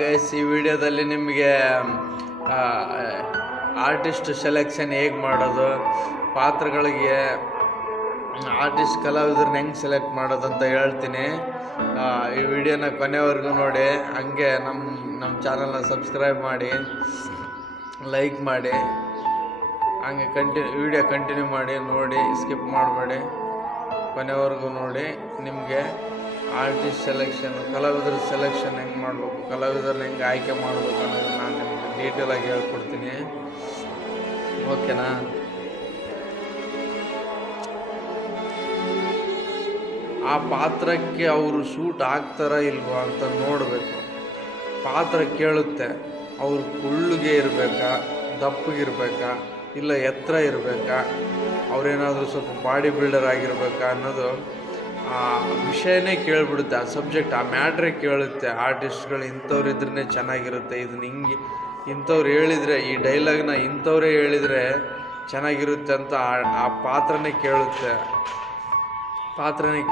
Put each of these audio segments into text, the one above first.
Guys, ಈ ವಿಡಿಯೋದಲ್ಲಿ ನಿಮಗೆ ಆರ್ಟಿಸ್ಟ್ ಸೆಲೆಕ್ಷನ್ ಹೇಗೆ ಮಾಡೋದು, ಪಾತ್ರಗಳಿಗೆ ಆರ್ಟಿಸ್ಟ್ ಕಲಾವಿದ್ರನ್ನ ಹೆಂಗೆ ಸೆಲೆಕ್ಟ್ ಮಾಡೋದು ಅಂತ ಹೇಳ್ತೀನಿ. ಈ ವಿಡಿಯೋನ ಕೊನೆವರೆಗೂ ನೋಡಿ. ಹಂಗೆ ನಮ್ಮ ಚಾನಲ್ನ ಸಬ್ಸ್ಕ್ರೈಬ್ ಮಾಡಿ, ಲೈಕ್ ಮಾಡಿ, ಹಂಗೆ ವಿಡಿಯೋ ಕಂಟಿನ್ಯೂ ಮಾಡಿ, ನೋಡಿ, ಸ್ಕಿಪ್ ಮಾಡಬೇಡಿ, ಕೊನೆವರೆಗೂ ನೋಡಿ. ನಿಮಗೆ ಆರ್ಟಿಸ್ಟ್ ಸೆಲೆಕ್ಷನ್, ಕಲಾವಿದ್ರ ಸೆಲೆಕ್ಷನ್ ಹೆಂಗೆ ಮಾಡಬೇಕು, ಕಲಾವಿದರನ್ನ ಹೆಂಗೆ ಆಯ್ಕೆ ಮಾಡಬೇಕು ಅನ್ನೋದು ನಾನು ನಿಮಗೆ ಡೀಟೇಲಾಗಿ ಹೇಳ್ಕೊಡ್ತೀನಿ. ಓಕೆನಾ? ಆ ಪಾತ್ರಕ್ಕೆ ಅವರು ಶೂಟ್ ಆಗ್ತಾರ ಇಲ್ವಾ ಅಂತ ನೋಡಬೇಕು. ಪಾತ್ರ ಕೇಳುತ್ತೆ, ಅವ್ರು ಕುಳ್ಳಿಗೆ ಇರಬೇಕಾ, ದಪ್ಪಗಿರ್ಬೇಕಾ, ಇಲ್ಲ ಎತ್ತರ ಇರಬೇಕಾ, ಅವ್ರೇನಾದರೂ ಸ್ವಲ್ಪ ಬಾಡಿ ಬಿಲ್ಡರ್ ಆಗಿರ್ಬೇಕಾ ಅನ್ನೋದು ಆ ವಿಷಯನೇ ಕೇಳಿಬಿಡುತ್ತೆ. ಆ ಸಬ್ಜೆಕ್ಟ್, ಆ ಮ್ಯಾಟ್ರೇ ಕೇಳುತ್ತೆ. ಆರ್ಟಿಸ್ಟ್ಗಳು ಇಂಥವ್ರು ಇದ್ರೇ ಚೆನ್ನಾಗಿರುತ್ತೆ, ಇದನ್ನ ಹಿಂಗೆ ಇಂಥವ್ರು ಹೇಳಿದರೆ, ಈ ಡೈಲಾಗ್ನ ಇಂಥವ್ರೇ ಹೇಳಿದರೆ ಚೆನ್ನಾಗಿರುತ್ತೆ ಅಂತ ಆ ಪಾತ್ರನೇ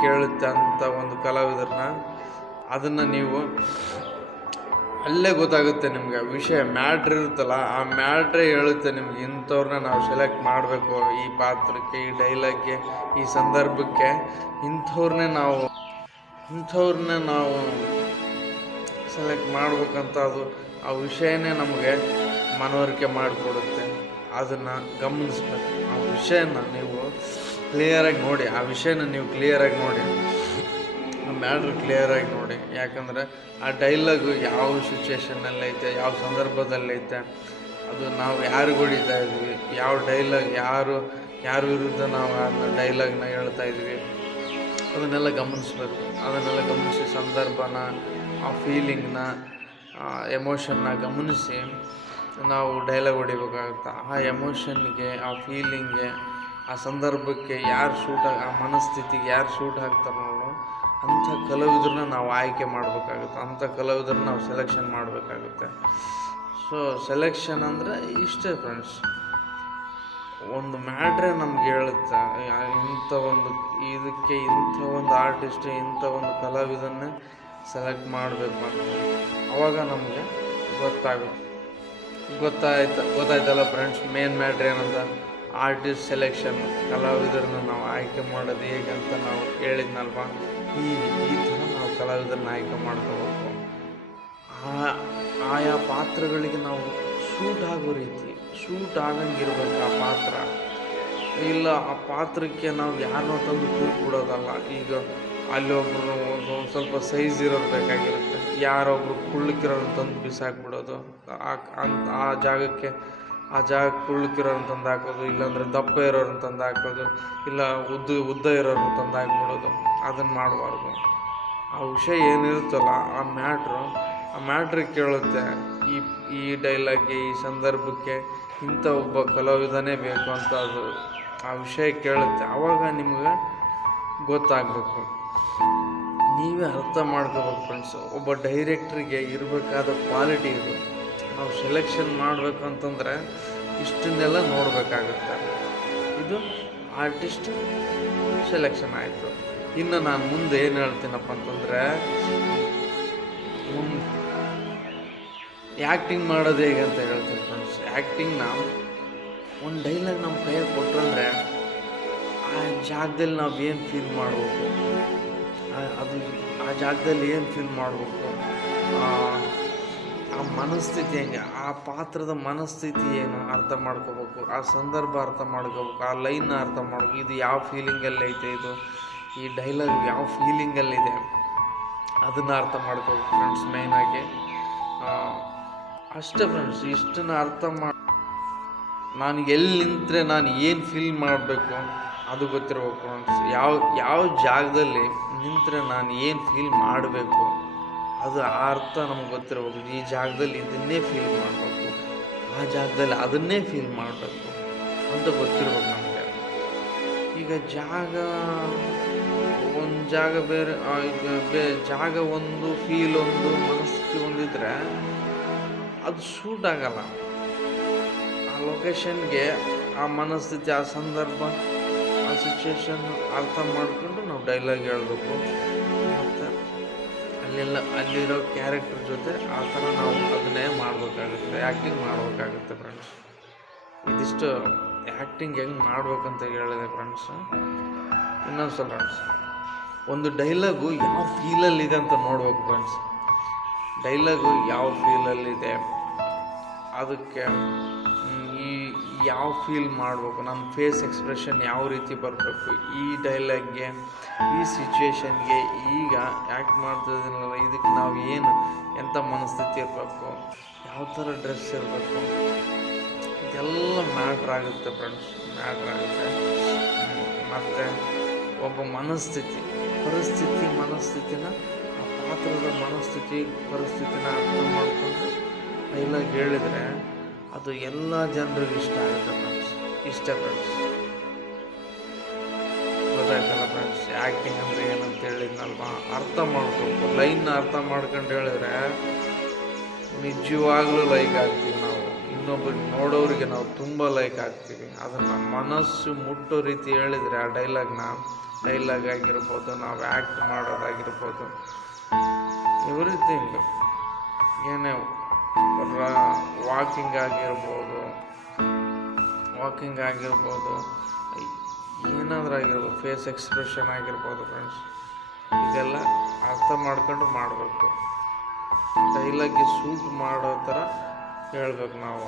ಕೇಳುತ್ತೆ ಅಂತ ಒಂದು ಕಲಾವಿದರನ್ನ. ಅದನ್ನು ನೀವು ಅಲ್ಲೇ ಗೊತ್ತಾಗುತ್ತೆ ನಿಮಗೆ. ವಿಷಯ ಮ್ಯಾಟ್ರ್ ಇರುತ್ತಲ್ಲ, ಆ ಮ್ಯಾಟ್ರೇ ಹೇಳುತ್ತೆ ನಿಮ್ಗೆ ಇಂಥವ್ರನ್ನ ನಾವು ಸೆಲೆಕ್ಟ್ ಮಾಡಬೇಕು, ಈ ಪಾತ್ರಕ್ಕೆ, ಈ ಡೈಲಾಗ್ಗೆ, ಈ ಸಂದರ್ಭಕ್ಕೆ ಇಂಥವ್ರನ್ನೇ ನಾವು ಸೆಲೆಕ್ಟ್ ಮಾಡ್ಬೇಕಂತ ಅದು ಆ ವಿಷಯನೇ ನಮಗೆ ಮನವರಿಕೆ ಮಾಡಿಕೊಡುತ್ತೆ. ಅದನ್ನು ಗಮನಿಸ್ಬೇಕು. ಆ ವಿಷಯನ ನೀವು ಕ್ಲಿಯರಾಗಿ ನೋಡಿ, ಆ ವಿಷಯನ ನೀವು ಕ್ಲಿಯರಾಗಿ ನೋಡಿ, ಆ ಮ್ಯಾಟ್ರ್ ಕ್ಲಿಯರಾಗಿ ನೋಡಿ. ಯಾಕಂದರೆ ಆ ಡೈಲಾಗು ಯಾವ ಸಿಚುವೇಷನ್ನಲ್ಲೈತೆ, ಯಾವ ಸಂದರ್ಭದಲ್ಲೈತೆ, ಅದು ನಾವು ಯಾರಿಗೆ ಹೊಡಿತಾ ಇದ್ವಿ, ಯಾವ ಡೈಲಾಗ್ ಯಾರ ವಿರುದ್ಧ ನಾವು ಆ ಡೈಲಾಗ್ನ ಹೇಳ್ತಾ ಇದ್ವಿ, ಅದನ್ನೆಲ್ಲ ಗಮನಿಸ್ಬೇಕು. ಅದನ್ನೆಲ್ಲ ಗಮನಿಸಿ ಸಂದರ್ಭನ, ಆ ಫೀಲಿಂಗ್ನ, ಎಮೋಷನ್ನ ಗಮನಿಸಿ ನಾವು ಡೈಲಾಗ್ ಹೊಡಿಬೇಕಾಗುತ್ತೆ. ಆ ಎಮೋಷನ್ಗೆ, ಆ ಫೀಲಿಂಗ್ಗೆ, ಆ ಸಂದರ್ಭಕ್ಕೆ ಆ ಮನಸ್ಥಿತಿಗೆ ಯಾರು ಶೂಟ್ ಆಗ್ತಾರೆ ನೋಡು, ಅಂಥ ಕಲಾವಿದ್ರನ್ನ ನಾವು ಆಯ್ಕೆ ಮಾಡಬೇಕಾಗುತ್ತೆ. ಅಂಥ ಕಲಾವಿದ್ರನ್ನ ನಾವು ಸೆಲೆಕ್ಷನ್ ಮಾಡಬೇಕಾಗುತ್ತೆ. ಸೊ ಸೆಲೆಕ್ಷನ್ ಅಂದರೆ ಇಷ್ಟೇ ಫ್ರೆಂಡ್ಸ್. ಒಂದು ಮ್ಯಾಟ್ರೇ ನಮ್ಗೆ ಹೇಳುತ್ತೆ, ಇಂಥ ಒಂದು ಆರ್ಟಿಸ್ಟ್, ಇಂಥ ಒಂದು ಕಲಾವಿದನ್ನೇ ಸೆಲೆಕ್ಟ್ ಮಾಡಬೇಕು ಅಂತ. ಅವಾಗ ನಮಗೆ ಗೊತ್ತಾಯ್ತಲ್ಲ ಫ್ರೆಂಡ್ಸ್, ಮೇನ್ ಮ್ಯಾಟ್ರ್ ಏನಂತ. ಆರ್ಟಿಸ್ಟ್ ಸೆಲೆಕ್ಷನ್, ಕಲಾವಿದರನ್ನ ನಾವು ಆಯ್ಕೆ ಮಾಡೋದು ಹೇಗೆ ಅಂತ ನಾವು ಹೇಳಿದ್ನಲ್ವ. ಈ ಥರ ನಾವು ಕಲಾವಿದರನ್ನ ಆಯ್ಕೆ ಮಾಡ್ಕೋಬೇಕು. ಆಯಾ ಪಾತ್ರಗಳಿಗೆ ನಾವು ಶೂಟ್ ಆಗೋ ರೀತಿ, ಶೂಟ್ ಆಗಂಗಿರ್ಬೇಕು ಆ ಪಾತ್ರ. ಇಲ್ಲ ಆ ಪಾತ್ರಕ್ಕೆ ನಾವು ಯಾರನ್ನೋ ತಂದು ಕೂತ್ಬಿಡೋದಲ್ಲ. ಈಗ ಅಲ್ಲೊಬ್ರು ಸ್ವಲ್ಪ ಸೈಜ್ ಇರೋರು ಬೇಕಾಗಿರುತ್ತೆ, ಯಾರೊಬ್ರು ಕುಳ್ಳಕ್ಕಿರೋರನ್ನ ತಂದು ಬಿಸಾಕ್ಬಿಡೋದು. ಆ ಜಾಗಕ್ಕೆ ಕುಳ್ಳಕ್ಕಿರೋರನ್ನ ತಂದು ಹಾಕೋದು, ಇಲ್ಲಾಂದರೆ ದಪ್ಪ ಇರೋರನ್ನ ತಂದು ಹಾಕೋದು, ಇಲ್ಲ ಉದ್ದ ಇರೋರನ್ನ ತಂದು ಹಾಕ್ಬಿಡೋದು. ಅದನ್ನು ಮಾಡಬಾರ್ದು. ಆ ವಿಷಯ ಏನಿರುತ್ತಲ್ಲ, ಆ ಮ್ಯಾಟ್ರ್ ಕೇಳುತ್ತೆ. ಈ ಡೈಲಾಗ್ಗೆ, ಈ ಸಂದರ್ಭಕ್ಕೆ ಇಂಥ ಒಬ್ಬ ಕಲಾವಿದನೇ ಬೇಕು ಅಂತ ಅದು ಆ ವಿಷಯ ಕೇಳುತ್ತೆ. ಆವಾಗ ನಿಮ್ಗೆ ಗೊತ್ತಾಗಬೇಕು, ನೀವೇ ಅರ್ಥ ಮಾಡ್ಕೋಬೇಕು ಫ್ರೆಂಡ್ಸ್. ಒಬ್ಬ ಡೈರೆಕ್ಟ್ರಿಗೆ ಇರಬೇಕಾದ ಕ್ವಾಲಿಟಿ ಇದು. ನಾವು ಸೆಲೆಕ್ಷನ್ ಮಾಡಬೇಕು ಅಂತಂದರೆ ಇಷ್ಟನ್ನೆಲ್ಲ ನೋಡಬೇಕಾಗುತ್ತೆ. ಇದು ಆರ್ಟಿಸ್ಟ್ ಸೆಲೆಕ್ಷನ್ ಆಯಿತು. ಇನ್ನು ನಾನು ಮುಂದೆ ಏನು ಹೇಳ್ತೀನಪ್ಪ ಅಂತಂದರೆ, ಆ್ಯಕ್ಟಿಂಗ್ ಮಾಡೋದು ಹೇಗೆ ಅಂತ ಹೇಳ್ತೀನಿ ಫ್ರೆಂಡ್ಸ್. ಆ್ಯಕ್ಟಿಂಗ್ನ ಒಂದು ಡೈಲಾಗ್ ನಮ್ಮ ಕೈಯಾಗಿ ಕೊಟ್ಟರೆ ಆ ಜಾಗದಲ್ಲಿ ನಾವು ಏನು ಫೀಲ್ ಮಾಡಬೇಕು, ಆ ಜಾಗದಲ್ಲಿ ಏನು ಫೀಲ್ ಮಾಡಬೇಕು, ಆ ಮನಸ್ಥಿತಿ ಹೆಂಗೆ, ಆ ಪಾತ್ರದ ಮನಸ್ಥಿತಿ ಏನು ಅರ್ಥ ಮಾಡ್ಕೋಬೇಕು, ಆ ಸಂದರ್ಭ ಅರ್ಥ ಮಾಡ್ಕೋಬೇಕು, ಆ ಲೈನ್ನ ಅರ್ಥ ಮಾಡ್ಬೇಕು. ಇದು ಯಾವ ಫೀಲಿಂಗಲ್ಲೈತೆ, ಇದು ಈ ಡೈಲಾಗ್ ಯಾವ ಫೀಲಿಂಗಲ್ಲಿದೆ, ಅದನ್ನು ಅರ್ಥ ಮಾಡ್ಕೋಬೇಕು ಫ್ರೆಂಡ್ಸ್. ಮೇಯ್ನಾಗಿ ಅಷ್ಟೇ ಫ್ರೆಂಡ್ಸ್. ಇಷ್ಟನ್ನು ಅರ್ಥ ನಾನು ಎಲ್ಲಿ ನಿಂತರೆ ನಾನು ಏನು ಫೀಲ್ ಮಾಡಬೇಕು ಅದು ಗೊತ್ತಿರಬೇಕು ಫ್ರೆಂಡ್ಸ್. ಯಾವ ಜಾಗದಲ್ಲಿ ನಿಂತರೆ ನಾನು ಏನು ಫೀಲ್ ಮಾಡಬೇಕು ಅದು ಆ ಅರ್ಥ ನಮ್ಗೆ ಗೊತ್ತಿರಬೇಕು. ಈ ಜಾಗದಲ್ಲಿ ಇದನ್ನೇ ಫೀಲ್ ಮಾಡಬೇಕು, ಆ ಜಾಗದಲ್ಲಿ ಅದನ್ನೇ ಫೀಲ್ ಮಾಡಬೇಕು ಅಂತ ಗೊತ್ತಿರ್ಬೇಕು ನಮಗೆ. ಈಗ ಒಂದು ಜಾಗ ಬೇರೆ, ಜಾಗ ಒಂದು, ಫೀಲ್ ಒಂದು, ಮನಸ್ಥಿತಿ ಒಂದಿದ್ರೆ ಅದು ಶೂಟ್ ಆಗಲ್ಲ. ಆ ಲೊಕೇಶನ್ಗೆ, ಆ ಮನಸ್ಥಿತಿ, ಆ ಸಂದರ್ಭ, ಆ ಸಿಚುವೇಶನ್ ಅರ್ಥ ಮಾಡಿಕೊಂಡು ನಾವು ಡೈಲಾಗ್ ಹೇಳಬೇಕು. ಮತ್ತು ಅಲ್ಲಿರೋ ಕ್ಯಾರೆಕ್ಟರ್ ಜೊತೆ ಆ ಥರ ನಾವು ಅಭಿನಯ ಮಾಡಬೇಕಾಗುತ್ತೆ, ಆ್ಯಕ್ಟಿಂಗ್ ಮಾಡಬೇಕಾಗುತ್ತೆ ಫ್ರೆಂಡ್ಸ್. ಇದಿಷ್ಟು ಆ್ಯಕ್ಟಿಂಗ್ ಹೆಂಗೆ ಮಾಡ್ಬೇಕಂತ ಹೇಳಿದೆ ಫ್ರೆಂಡ್ಸ್. ಇನ್ನೊಂದು ಸಲ ಫ್ರೆಂಡ್ಸ್, ಒಂದು ಡೈಲಾಗು ಯಾವ ಫೀಲಲ್ಲಿದೆ ಅಂತ ನೋಡ್ಬೇಕು ಫ್ರೆಂಡ್ಸ್. ಡೈಲಾಗು ಯಾವ ಫೀಲಲ್ಲಿದೆ, ಅದಕ್ಕೆ ಈ ಯಾವ ಫೀಲ್ ಮಾಡಬೇಕು, ನಮ್ಮ ಫೇಸ್ ಎಕ್ಸ್ಪ್ರೆಷನ್ ಯಾವ ರೀತಿ ಬರಬೇಕು, ಈ ಡೈಲಾಗ್ಗೆ, ಈ ಸಿಚುವೇಶನ್ಗೆ ಈಗ ಆ್ಯಕ್ಟ್ ಮಾಡ್ತಿದ್ದೀನಲ್ಲ ಇದಕ್ಕೆ ನಾವು ಏನು ಎಂಥ ಮನಸ್ಥಿತಿ ಇರಬೇಕು, ಯಾವ ಥರ ಡ್ರೆಸ್ ಇರಬೇಕು, ಇದೆಲ್ಲ ಮ್ಯಾಟ್ರ್ ಆಗುತ್ತೆ ಫ್ರೆಂಡ್ಸ್, ಮ್ಯಾಟ್ರ್ ಆಗುತ್ತೆ. ಮತ್ತು ಒಬ್ಬ ಮನಸ್ಥಿತಿನ ಆ ಪಾತ್ರದ ಪರಿಸ್ಥಿತಿನ ಅರ್ಥ ಮಾಡಿಕೊಂಡು ಡೈಲಾಗ್ ಹೇಳಿದರೆ ಅದು ಎಲ್ಲ ಜನರಿಗೂ ಇಷ್ಟ ಆಗುತ್ತೆ ಫ್ರೆಂಡ್ಸ್. ಫ್ರೆಂಡ್ಸ್ ಗೊತ್ತಾಯ್ತಲ್ಲ ಫ್ರೆಂಡ್ಸ್, ಆ್ಯಕ್ಟಿಂಗ್ ಅಂದರೆ ಏನಂತ ಹೇಳಿದ್ನಲ್ವಾ, ಅರ್ಥ ಮಾಡ್ಬೇಕು. ಲೈನ್ನ ಅರ್ಥ ಮಾಡ್ಕೊಂಡು ಹೇಳಿದ್ರೆ ನಿಜವಾಗ್ಲೂ ಲೈಕ್ ಆಗ್ತೀವಿ ನಾವು, ಇನ್ನೊಬ್ಬರಿಗೆ ನೋಡೋರಿಗೆ ನಾವು ತುಂಬ ಲೈಕ್ ಆಗ್ತೀವಿ. ಅದನ್ನು ಮನಸ್ಸು ಮುಟ್ಟೋ ರೀತಿ ಹೇಳಿದರೆ ಆ ಡೈಲಾಗ್ ಆಗಿರ್ಬೋದು, ನಾವು ಆ್ಯಕ್ಟ್ ಮಾಡೋದಾಗಿರ್ಬೋದು, ಎವ್ರಿಥಿಂಗ್, ಏನೇ ವಾಕಿಂಗ್ ಆಗಿರ್ಬೋದು, ಏನಾದರೂ ಆಗಿರ್ಬೋದು, ಫೇಸ್ ಎಕ್ಸ್ಪ್ರೆಷನ್ ಆಗಿರ್ಬೋದು ಫ್ರೆಂಡ್ಸ್, ಇದೆಲ್ಲ ಅರ್ಥ ಮಾಡ್ಕೊಂಡು ಮಾಡಬೇಕು. ಡೈಲಾಗ್ಗೆ ಸೂಟ್ ಮಾಡೋ ಥರ ಹೇಳ್ಬೇಕು ನಾವು.